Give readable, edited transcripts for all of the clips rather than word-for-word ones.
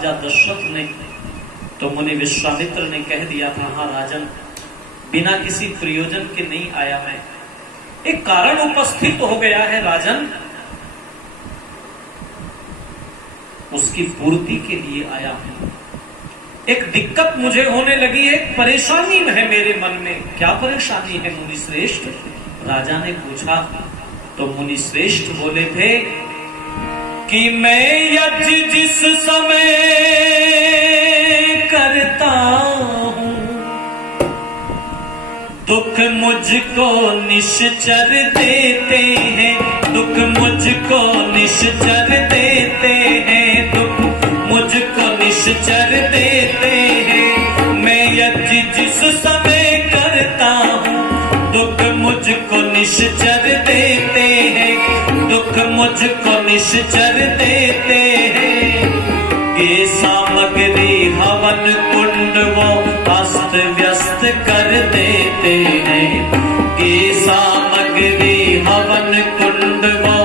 राजा दशरथ ने, तो मुनि विश्वामित्र ने कह दिया था, हाँ राजन, बिना किसी प्रयोजन के नहीं आया मैं, एक कारण उपस्थित हो गया है राजन, उसकी पूर्ति के लिए आया हूं। एक दिक्कत मुझे होने लगी है, एक परेशानी है मेरे मन में। क्या परेशानी है मुनि श्रेष्ठ? राजा ने पूछा। तो मुनि श्रेष्ठ बोले थे कि मैं यज्ञ जिस समय करता हूं, दुख मुझको निश्चर देते हैं, दुख मुझको निश्चर देते हैं, दुख मुझको निश्चर देते हैं। मैं यज्ञ जिस समय करता हूँ, दुख मुझको निश्चर देते हैं, दुख मुझको निश्चर देते हैं। ये सामग्री हवन कुंड वो अस्त व्यस्त कर देते हैं, ये सामग्री हवन कुंड वो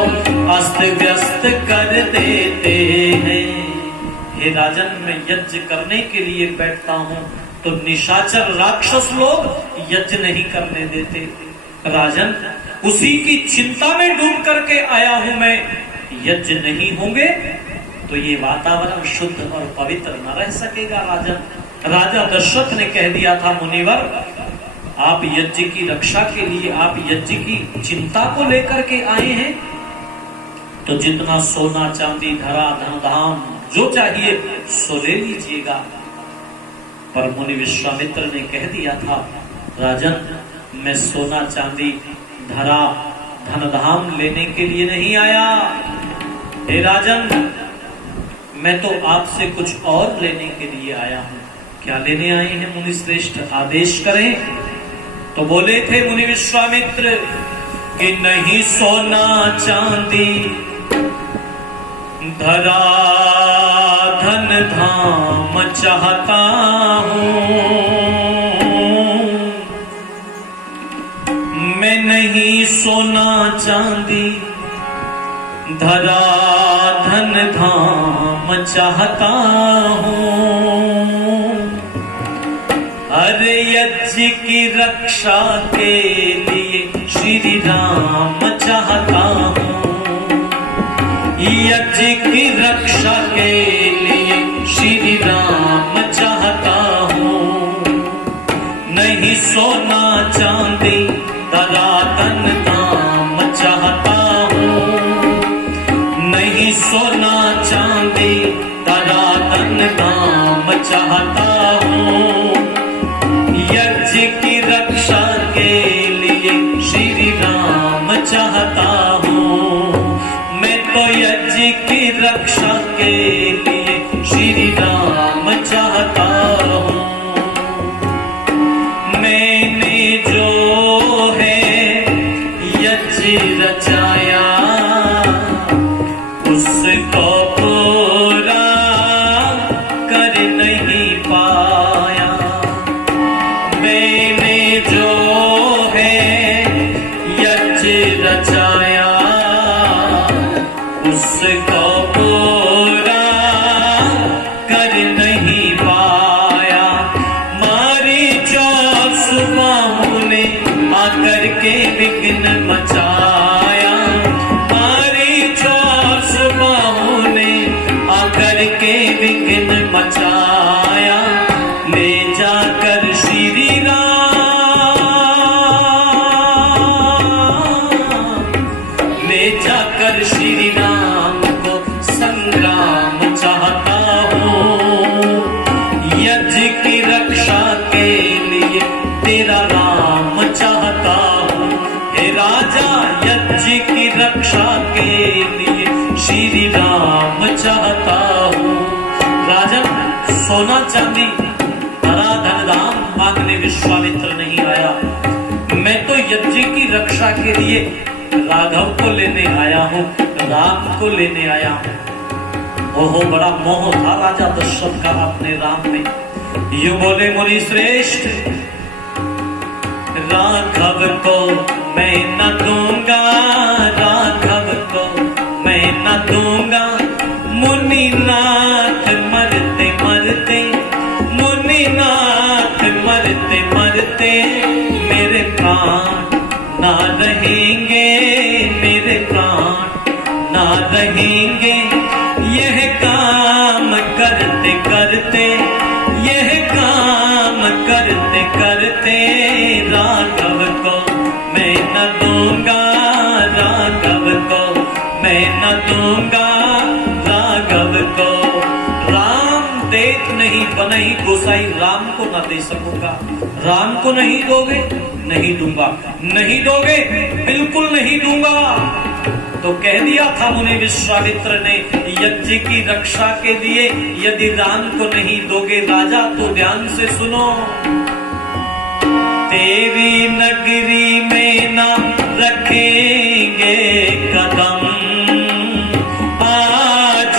अस्त व्यस्त कर देते हैं। हे राजन, मैं यज्ञ करने के लिए बैठता हूं तो निशाचर राक्षस लोग यज्ञ नहीं करने देते। राजन, उसी की चिंता में डूब करके आया हूं मैं, यज्ञ नहीं होंगे तो ये वातावरण शुद्ध और पवित्र न रह सकेगा। राजन, राजा दशरथ ने कह दिया था, मुनिवर आप यज्ञ की रक्षा के लिए, आप यज्ञ की चिंता को लेकर के आए हैं, तो जितना सोना चांदी धरा धन धाम जो चाहिए सो ले लीजिएगा। पर मुनि विश्वामित्र ने कह दिया था, राजन, मैं सोना चांदी धरा धन धाम लेने के लिए नहीं आया। हे राजन, मैं तो आपसे कुछ और लेने के लिए आया हूं। क्या लेने आए हैं मुनि श्रेष्ठ, आदेश करें। तो बोले थे मुनि विश्वामित्र कि नहीं सोना चांदी धरा धन धाम चाहता हूं, मैं नहीं सोना चांदी धरा धन धाम चाहता हूं। अरे यज्ञ की रक्षा के लिए श्री राम चाहता हूं, यज्ञ की रक्षा के लिए श्री राम चाहता हूं। नहीं सोना चांदी धरा धन धाम चाहता हूं, नहीं सोना चांदी धरा धन धाम चाहता हूं। यज्ञ की रक्षा के लिए श्री राम चाहता हूं, मैं तो यज्ञ की रक्षा के लिए श्री राम चाहता हूं। मैंने जो है यज्ञ रचाया, उसको पूरा कर नहीं पाया। मैंने जो है यज्ञ रचाया, उसको पूरा कर नहीं पाया। मारी चौर सुबाहों ने आकर के विघ्न मचाया, मारी चौर सुबाहों ने आकर के विघ्न मचाया। ले जाकर श्री राम, ले जाकर श्री राम को संग्राम चाहता हूं। यज्ञ की रक्षा के लिए तेरा राम चाहता हूं। हे राजा, यज्ञ की रक्षा के लिए श्री राम चाहता हूं। राजन, सोना चांदी धरा धन धाम मांगने विश्वामित्र नहीं आया, मैं तो यज्ञ की रक्षा के लिए राघव को लेने आया हूं, राम को लेने आया हूं। ओहो, बड़ा मोह था राजा दशरथ का अपने राम में। यूं बोले मुनि श्रेष्ठ, राघव को मैं न दूंगा, राघव को मैं न दूंगा, मुनि नाथ मर देख नहीं बनही गोसाई राम को न दे सकूंगा। राम को नहीं दोगे? नहीं दूंगा। नहीं दोगे? बिल्कुल नहीं दूंगा। तो कह दिया था मुनि विश्वामित्र ने, यज्ञ की रक्षा के लिए यदि राम को नहीं दोगे राजा तो ध्यान से सुनो, तेरी नगरी में ना रखेंगे कदम आज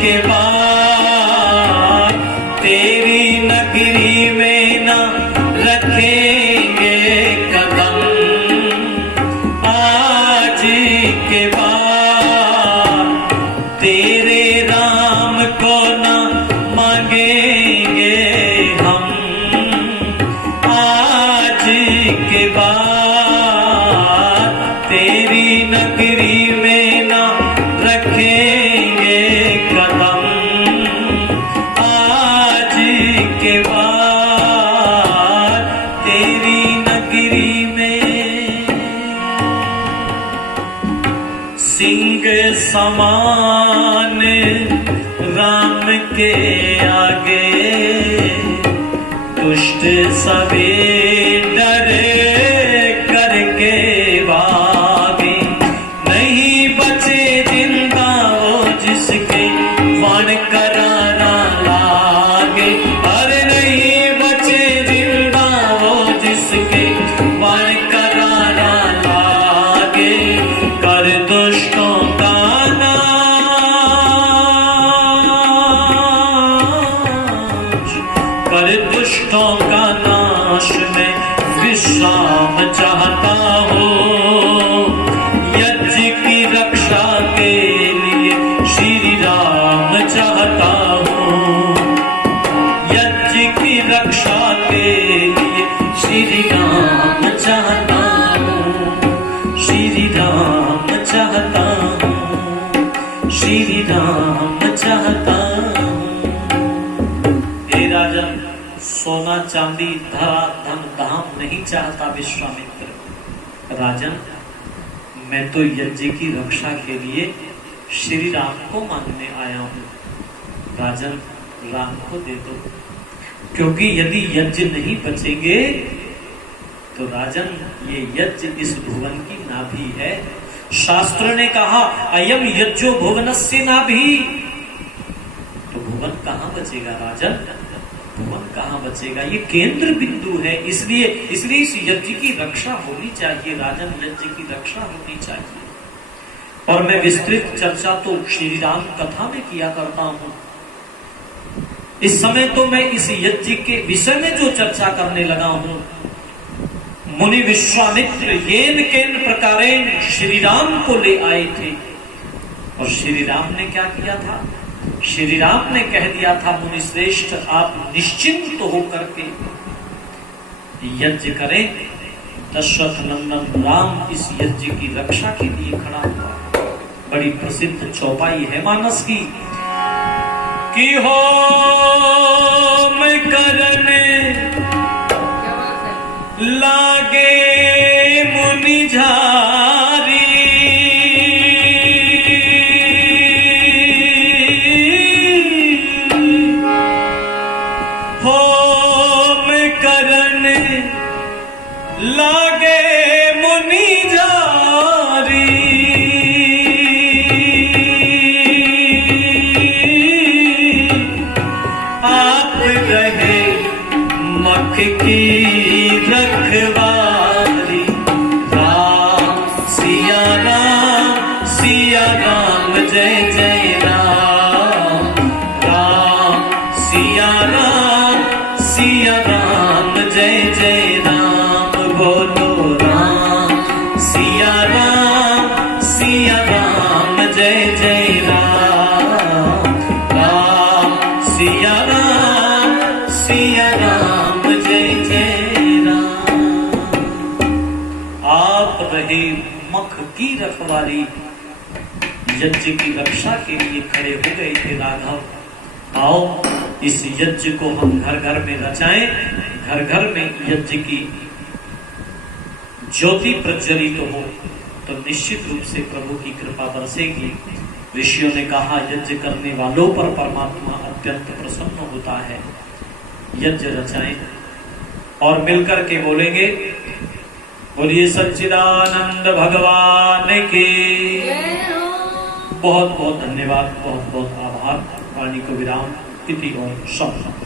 के बाद, तेरी नगरी में ना रखेंगे कदम आज के बाद, तेरे राम को ना मांगेंगे हम आज के बाद, तेरी नगरी में ना रखेंगे कदम आज के बाद, तेरी नगरी में सिंह समान राम के आगे दुष्ट सभी डरे करके भागे, नहीं बचे जिंदा वो जिसके वन करारा लागे, अरे नहीं बचे जिंदा वो जिसके वन करारा लागे, कर दुष्टों का कर दुष्टों का नाश में विश्राम चाहता हूँ, यज्ञ की रक्षा के लिए श्री राम चाहता हूँ, यज्ञ की रक्षा के लिए श्री राम चाहता हूँ, श्री राम चाहता हूँ, श्री राम चाहता हूँ। हे राजन, सोना चांदी धरा धन धाम नहीं चाहता विश्वामित्र। राजन, मैं तो यज्ञ की रक्षा के लिए श्री राम को मांगने आया हूं। राजन, राम को दे दो, क्योंकि यदि यज्ञ नहीं बचेंगे तो राजन ये यज्ञ इस भुवन की नाभि है। शास्त्र ने कहा अयम यज्ञो भुवनस्य नाभि, तो भुवन कहां बचेगा राजन? भुवन कहां बचेगा? ये केंद्र बिंदु है, इसलिए इस यज्ञ की रक्षा होनी चाहिए राजन, यज्ञ की रक्षा होनी चाहिए। और मैं विस्तृत चर्चा तो श्री राम कथा में किया करता हूं। इस समय तो मैं इस यज्ञ के विषय में जो चर्चा करने लगा हूं, मुनि विश्वामित्र येन केन प्रकारेण श्री राम को ले आए थे, और श्री राम ने क्या किया था? श्री राम ने कह दिया था, मुनि श्रेष्ठ आप निश्चिंत होकर के यज्ञ करें। दशरथ नंदन राम इस यज्ञ की रक्षा के लिए खड़ा हुआ। बड़ी प्रसिद्ध चौपाई है मानस की कि होम करने लागे मुनि झारी, होम करने लागे मुनि झारी, आप रहे मख की रखवारी। राम सिया राम जय जय राम, राम सिया राम जय जय राम, बोलो राम सिया राम जय जय राम, राम सिया राम जय जय राम। आप रहे मख की रखवारी, यज्ञ की रक्षा के लिए खड़े हो गए थे राघव। आओ इस यज्ञ को हम घर घर में रचाएं, घर घर में यज्ञ की ज्योति प्रज्वलित हो तो निश्चित रूप से प्रभु की कृपा बरसेगी। ऋषियों ने कहा यज्ञ करने वालों पर परमात्मा अत्यंत प्रसन्न होता है, यज्ञ रचाएं और मिलकर के बोलेंगे बोलिए सच्चिदानंद भगवान की। बहुत बहुत धन्यवाद, बहुत बहुत आभार। वाणी को विराम। तिथि और शब्द